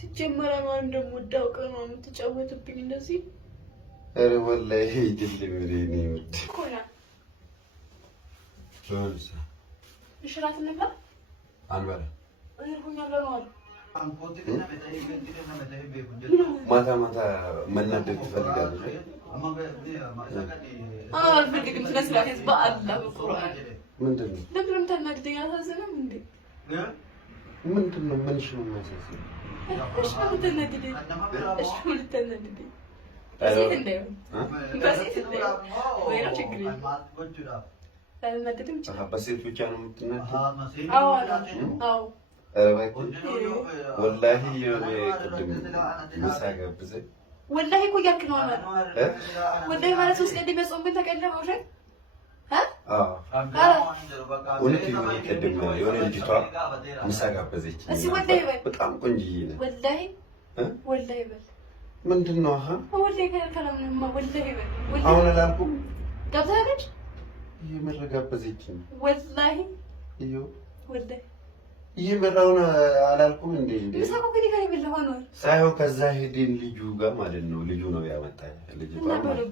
ሲጀመር ማን እንደምወዳው ቀን ነው የምትጫወትብኝ እንደዚህ። ኧረ ወላሂ ይድልም ለኔ ወድ ኮና ጆንስ እሽራት ነበር አንበረ እርሁኛለሁ ነው ማታ ማታ መናደድ ትፈልጋለህ? አልፈልግም። ስለስላሴ በአላህ በቁርአን ምንድን ነው ለምንም ተናድደኝ አሳዘነም እንዴ? ምንድን ነው ምንሽ ነው የሚያሳዝነው? እሺ ምትነድደኝ እሺ ምትነድደኝ በሴት እንዳይሆን በሴት እንዳይሆን ወይ ነው ችግር አልነድድም። በሴት ብቻ ነው የምትናደድ? አዎ አዎ ወላሂ የሆነ ቅድም ምሳ ጋብዘኝ ወላሂ እኮ እያልክ ነው ማለት ወላሂ ማለት ሶስት ቀን እንደሚያጾምብን ተቀለበ ውሸት እውነት የሆነ ቅድም የሆነ ልጅቷ ምሳ ጋበዘች። በጣም ቆንጆዬ ነው። ወላሂ ወላሂ በል ምንድን ነው? ወላሂ ከለምንማ ወላሂ በል አሁን አላልኩም ገብታለች። የምር ጋበዘችኝ ወላሂ ይኸው ወላሂ ይመራውን አላልኩም እንዴ? ምሳቆ ከዲ ጋር ይበላው ነው ሳይሆን ከዛ ሄድን ልጁ ጋር ማለት ነው። ልጁ ነው ያመጣኝ። ልጅ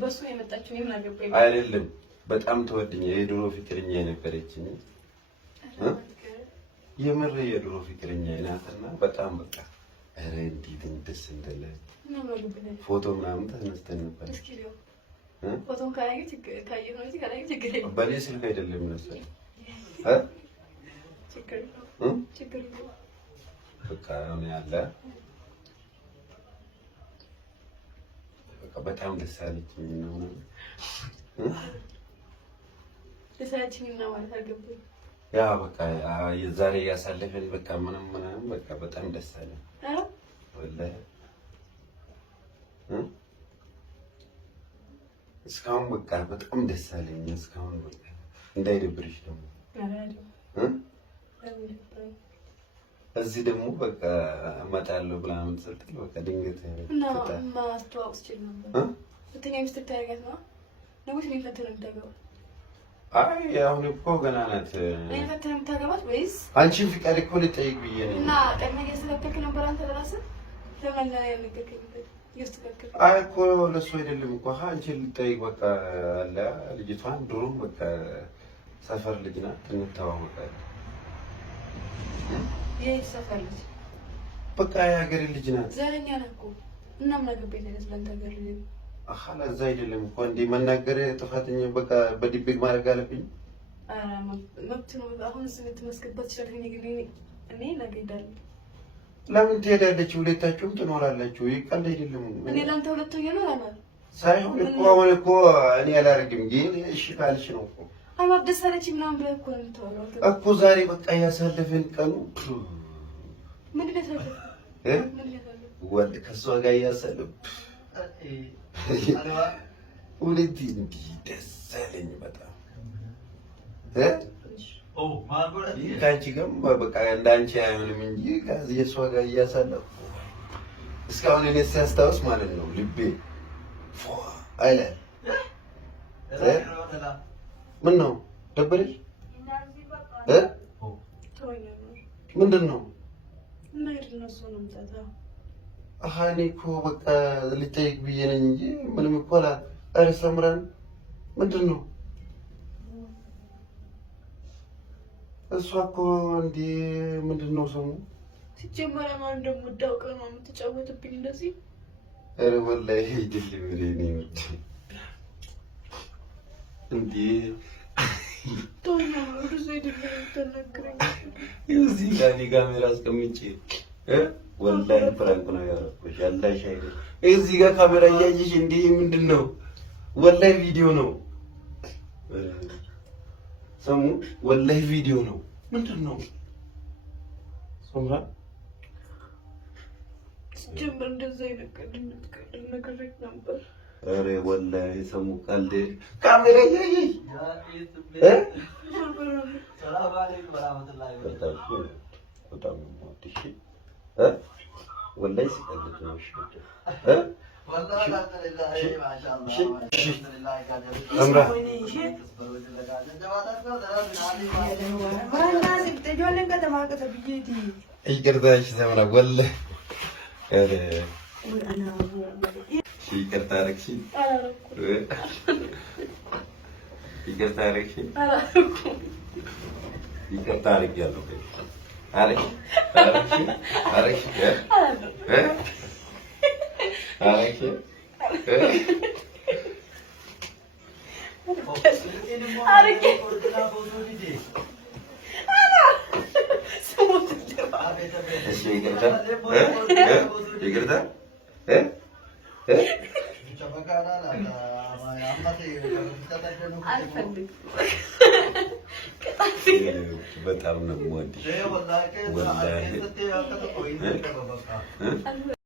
በሱ የመጣችው ምን አገባኝ አይደለም። በጣም ተወድኝ የድሮ ፍቅረኛ የነበረችኝ የምር የድሮ ፍቅረኛ ናትና በጣም በቃ ኧረ እንዴት ደስ እንደለ ፎቶ ምናምን ተነስተን ነበር። ፎቶን ካየሁ ነው እዚህ ካላየሁ ችግር የለም። በኔ ስልክ አይደለም መሰለኝ ችግር በቃ አሁን ያለ በቃ በጣም ደስ አለችኝ ነው ደስ አለችኝ ነው ማለት አልገባኝም። ያ በቃ የዛሬ ያሳለፈን በቃ ምንም በቃ በጣም ደስ አለኝ። ወላሂ እስካሁን በቃ በጣም ደስ አለኝ። እስካሁን በቃ እንዳይደብርሽ ደግሞ እዚህ ደግሞ በቃ እመጣለሁ ብላ የምትሰጥል በቃ ድንገት እና ማስተዋወቅ ትችል ነበር። ሁለተኛ ሚስት ታደርጋት ነው ነው ምን ፈተነ የምታገባው? አይ አሁን እኮ ገና ናት። እኔ ፈተነ የምታገባት ወይስ አንቺን ፍቃድ እኮ ልጠይቅ ብዬ ነው። እና ቀድመህ እያስተካከልክ ነበር አንተ ለራስህ ለምን ያልነገርከኝ? እያስተካከልክ አይ እኮ ለእሱ አይደለም እኮ አንቺን ልጠይቅ በቃ አለ ልጅቷን ድሮም በቃ ሰፈር ልጅ ናት እንተዋወቃለን። የት ሰፈር ልጅ? በቃ የሀገሬ ልጅ ናት። ዘረኛ ነህ እኮ እና ምን አገባኝ ስለአንተ ሀገር ልጅ? ለዛ አይደለም እኮ እንደ መናገር ጥፋተኛ በቃ በድብቅ ማድረግ አለብኝ። መብት ነው። አሁን ስንት መስከባት ይችላል። እኔ እናገኛለን። ለምን ትሄዳለች? ሁለታችሁም ትኖራላችሁ። ይቀል አይደለም። እኔ ላንተ ሁለተኛ ነው አላል ሳይሆን እኮ አሁን እኮ እኔ አላደርግም ግን እሺ ካልሽ ነው እኮ አማብ ደስ አለችኝ ምናምን ብለህ እኮ ነው የምታወራው እኮ ዛሬ በቃ ያሳለፈን ቀኑ ምንድን ነው ያሳለፈው? ወንድ ከእሷ ጋር እያሳለፍ ሁለት እንዲህ ደስ አለኝ በጣም ከአንቺ ጋርም በቃ እንዳንቺ አይሆንም እንጂ የእሷ ጋር እያሳለፍ እስካሁን እኔ ሲያስታውስ ማለት ነው ልቤ አይላል። ምን ነው ደበረሽ? ምንድን ነው? እኔ እኮ በቃ ልጠይቅ ብዬ ነኝ እንጂ ምንም እኮ ኧረ ሰምረን ምንድን ነው? እሷ እኮ እንደ ምንድን ነው ስሙ? ሲጀመር ማን እንደምወዳው ቀን ነው የምትጫወትብኝ እንደዚህ። ኧረ ወላሂ ይድልም ለኔ ወድ እንዴ እዚህ ጋር እኔ ካሜራ አስቀምጬ ወላሂ ፍራንክ ነው ያደረኩሽ። ያላሽ አይደል እዚህ ጋር ካሜራ እያየሽ እንዴ ምንድን ነው? ወላሂ ቪዲዮ ነው ሰሙ። ወላሂ ቪዲዮ ነው። ምንድን ነው ሶምራ? ጀምር እንደዛ ይነቀድነት ነገረኝ ነበር። ኧረ ወላሂ ሰሙ ቀልድ ካሜራ እያየሽ ሰላም አለይኩም ወራህመቱላሂ ወበረካቱ። በጣም ወጥሽ ወላሂ ሲቀልድ ነው። እሺ ወላሂ አልሐምዱሊላህ ማሻአላህ አልሐምዱሊላህ ጋር አምራ ይቅርታሽ ሰምራ ወላሂ ይቅርታ አደረግሽኝ? ይቅርታ አደረግሽኝ? ይቅርታ አድርጊያለሁ። ይቅርታ በጣም ነው የምወድሽ።